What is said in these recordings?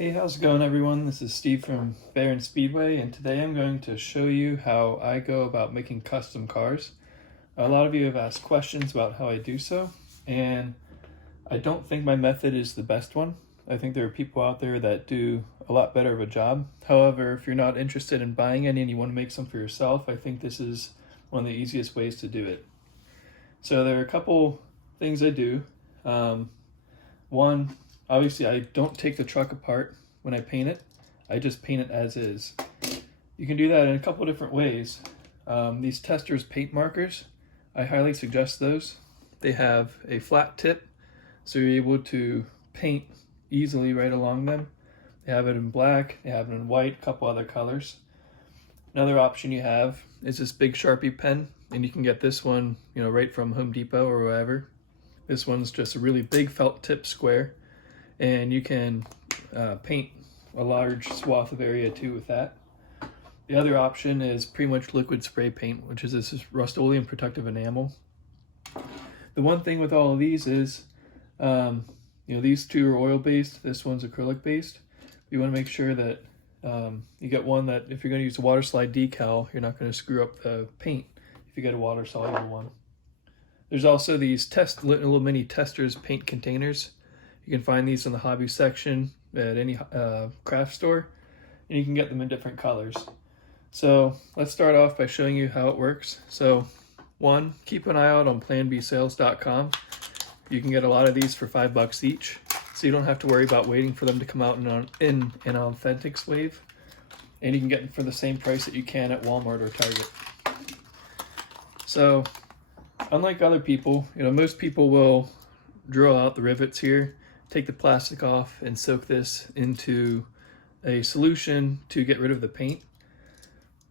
Hey, how's it going everyone? This is Steve from Barron Speedway, and today I'm going to show you how I go about making custom cars. A lot of you have asked questions about how I do so, and I don't think my method is the best one. I think there are people out there that do a lot better of a job. However, if you're not interested in buying any and you want to make some for yourself, I think this is one of the easiest ways to do it. So there are a couple things I do. One, obviously I don't take the truck apart when I paint it. I just paint it as is. You can do that in a couple different ways. These Testkors paint markers, I highly suggest those. They have a flat tip, so you're able to paint easily right along them. They have it in black, they have it in white, a couple other colors. Another option you have is this big Sharpie pen, and you can get this one, right from Home Depot or wherever. This one's just a really big felt tip square, and you can paint a large swath of area too with that. The other option is pretty much liquid spray paint, which is this Rustoleum protective enamel. The one thing with all of these is, these two are oil based, this one's acrylic based. You want to make sure that you get one that if you're going to use a Waterslide decal, you're not going to screw up the paint if you get a water soluble one. There's also these little mini Testkors paint containers. You can find these in the hobby section at any craft store, and you can get them in different colors. So let's start off by showing you how it works. So one, keep an eye out on planbsales.com. You can get a lot of these for $5 each, so you don't have to worry about waiting for them to come out in an authentic sleeve, and you can get them for the same price that you can at Walmart or Target. So unlike other people, most people will drill out the rivets here, take the plastic off, and soak this into a solution to get rid of the paint.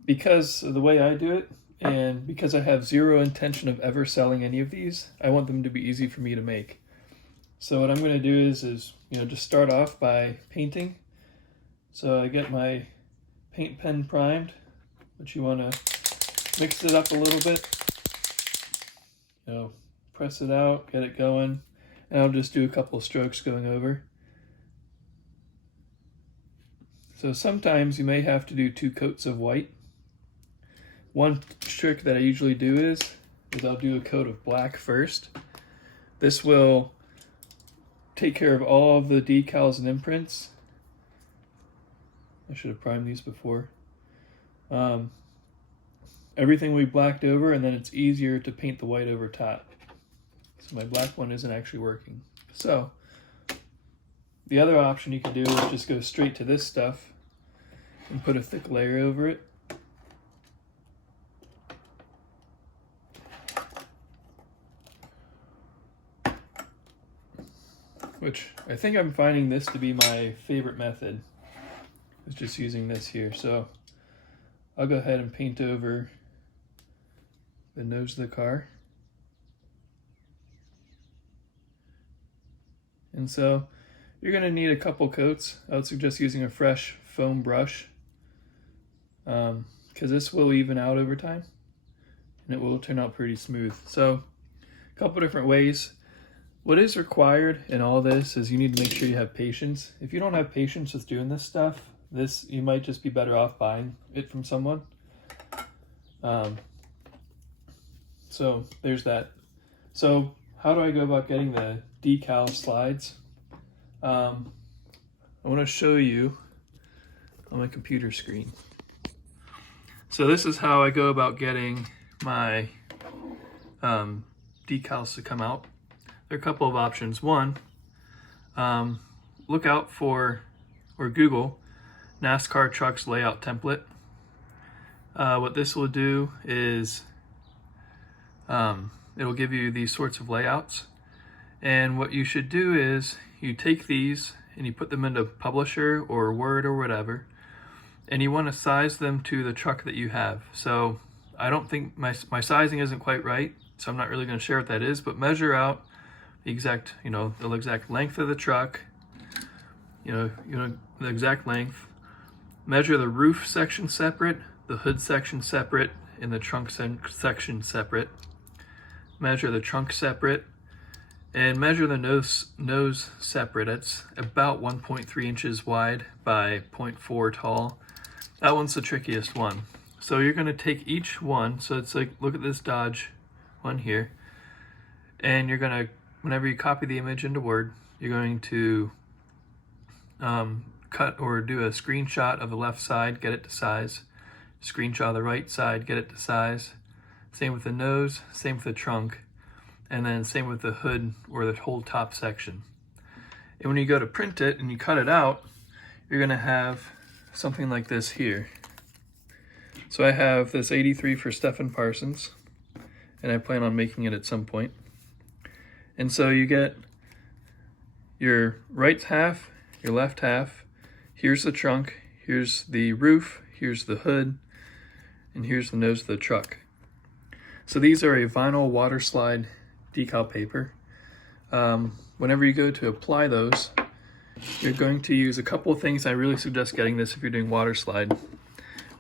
Because of the way I do it, and because I have zero intention of ever selling any of these, I want them to be easy for me to make. So what I'm going to do is just start off by painting. So I get my paint pen primed, but you want to mix it up a little bit. Press it out, get it going, and I'll just do a couple of strokes going over. So sometimes you may have to do 2 coats of white. One trick that I usually do is I'll do a coat of black first. This will take care of all of the decals and imprints. I should have primed these before. Everything will be blacked over, and then it's easier to paint the white over top. So my black one isn't actually working. So the other option you can do is just go straight to this stuff and put a thick layer over it. Which I think I'm finding this to be my favorite method, is just using this here. So I'll go ahead and paint over the nose of the car. And so you're going to need a couple coats. I would suggest using a fresh foam brush, because this will even out over time and it will turn out pretty smooth. So a couple different ways. What is required in all this is you need to make sure you have patience. If you don't have patience with doing this stuff, you might just be better off buying it from someone. So there's that. So how do I go about getting the decal slides? I want to show you on my computer screen. So this is how I go about getting my decals to come out. There are a couple of options. One, look out for or Google NASCAR trucks layout template. What this will do is it'll give you these sorts of layouts, and what you should do is you take these and you put them into Publisher or Word or whatever, and you want to size them to the truck that you have. So I don't think my sizing isn't quite right, so I'm not really going to share what that is, but measure out the exact length of the truck, the exact length. Measure the roof section separate, the hood section separate, and the trunk section separate. Measure the trunk separate, And measure the nose separate. It's about 1.3 inches wide by 0.4 tall. That one's the trickiest one. So you're going to take each one, so it's like, look at this Dodge one here, and you're going to, whenever you copy the image into Word, you're going to cut or do a screenshot of the left side, get it to size, screenshot of the right side, get it to size. Same with the nose, same with the trunk, and then same with the hood or the whole top section. And when you go to print it and you cut it out, you're going to have something like this here. So I have this 83 for Stephen Parsons, and I plan on making it at some point. And so you get your right half, your left half, here's the trunk, here's the roof, here's the hood, and here's the nose of the truck. So these are a vinyl Waterslide decal paper. Whenever you go to apply those, you're going to use a couple of things. I really suggest getting this if you're doing Waterslide.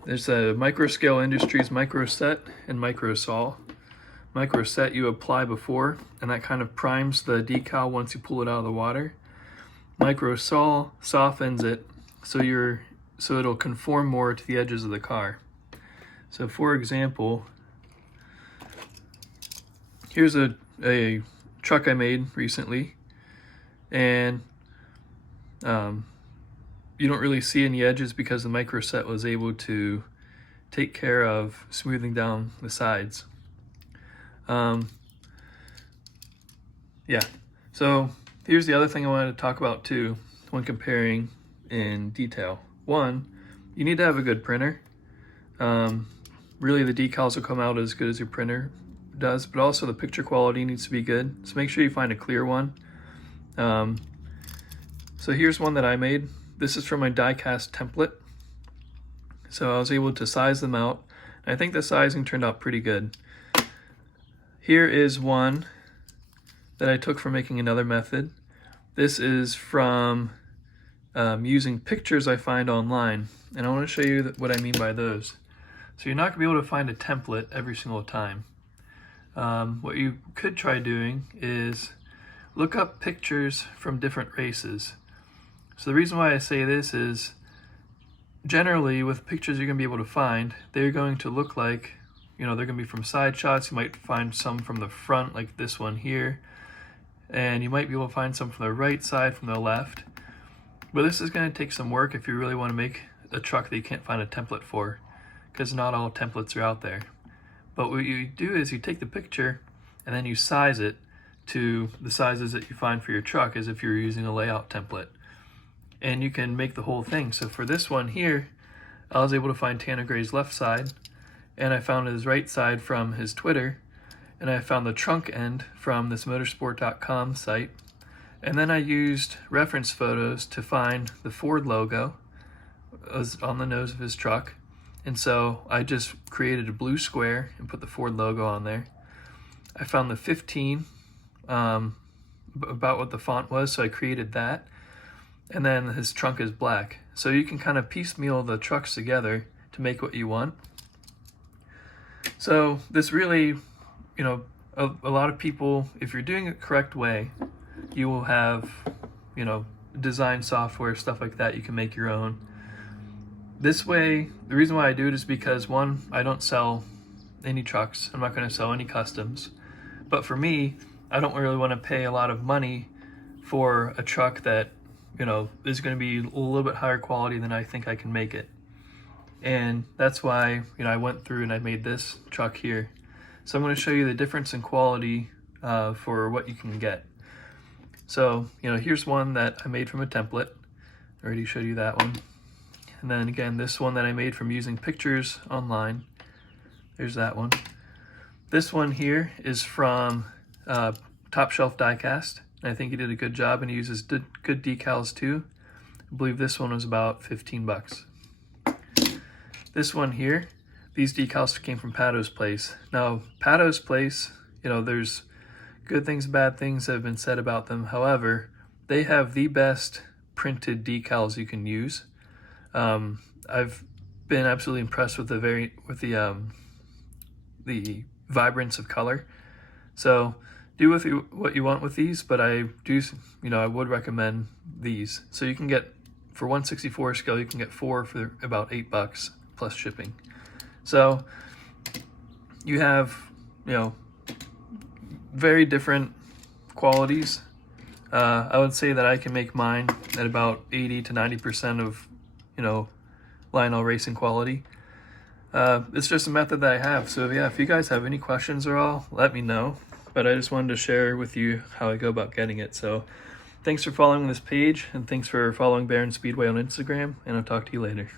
There's a Microscale Industries Microset and Microsol. Microset you apply before, and that kind of primes the decal once you pull it out of the water. Microsol softens it so it'll conform more to the edges of the car. So for example, here's a truck I made recently, and you don't really see any edges because the microset was able to take care of smoothing down the sides. Yeah, so here's the other thing I wanted to talk about too when comparing in detail. One, you need to have a good printer. Really the decals will come out as good as your printer does, but also the picture quality needs to be good. So make sure you find a clear one. So here's one that I made. This is from my diecast template. So I was able to size them out. I think the sizing turned out pretty good. Here is one that I took from making another method. This is from using pictures I find online. And I want to show you what I mean by those. So you're not going to be able to find a template every single time. What you could try doing is look up pictures from different races. So the reason why I say this is generally with pictures you're going to be able to find, they're going to look like, they're going to be from side shots. You might find some from the front, like this one here, and you might be able to find some from the right side, from the left. But this is going to take some work if you really want to make a truck that you can't find a template for, because not all templates are out there. But what you do is you take the picture and then you size it to the sizes that you find for your truck as if you're using a layout template. And you can make the whole thing. So for this one here, I was able to find Tanner Gray's left side, and I found his right side from his Twitter, and I found the trunk end from this motorsport.com site. And then I used reference photos to find the Ford logo on the nose of his truck. And so I just created a blue square and put the Ford logo on there. I found the 15, about what the font was, so I created that. And then his trunk is black. So you can kind of piecemeal the trucks together to make what you want. So this really, a lot of people, if you're doing it the correct way, you will have, design software, stuff like that. You can make your own. This way, the reason why I do it is because, one, I don't sell any trucks. I'm not going to sell any customs. But for me, I don't really want to pay a lot of money for a truck that, is going to be a little bit higher quality than I think I can make it. And that's why, I went through and I made this truck here. So I'm going to show you the difference in quality for what you can get. So, here's one that I made from a template. I already showed you that one. And then again, this one that I made from using pictures online. There's that one. This one here is from Top Shelf Diecast. I think he did a good job, and he uses good decals too. I believe this one was about 15 bucks. This one here, these decals came from Pato's Place. Now, Pato's Place, there's good things, bad things that have been said about them. However, they have the best printed decals you can use. I've been absolutely impressed with the vibrance of color. So do with what you want with these, but I do, I would recommend these. So you can get, for 1/64 scale, you can get 4 for about $8 plus shipping. So you have, very different qualities. I would say that I can make mine at about 80 to 90% of, Lionel racing quality. It's just a method that I have. So yeah, if you guys have any questions at all, let me know. But I just wanted to share with you how I go about getting it. So thanks for following this page, and thanks for following Barron Speedway on Instagram, and I'll talk to you later.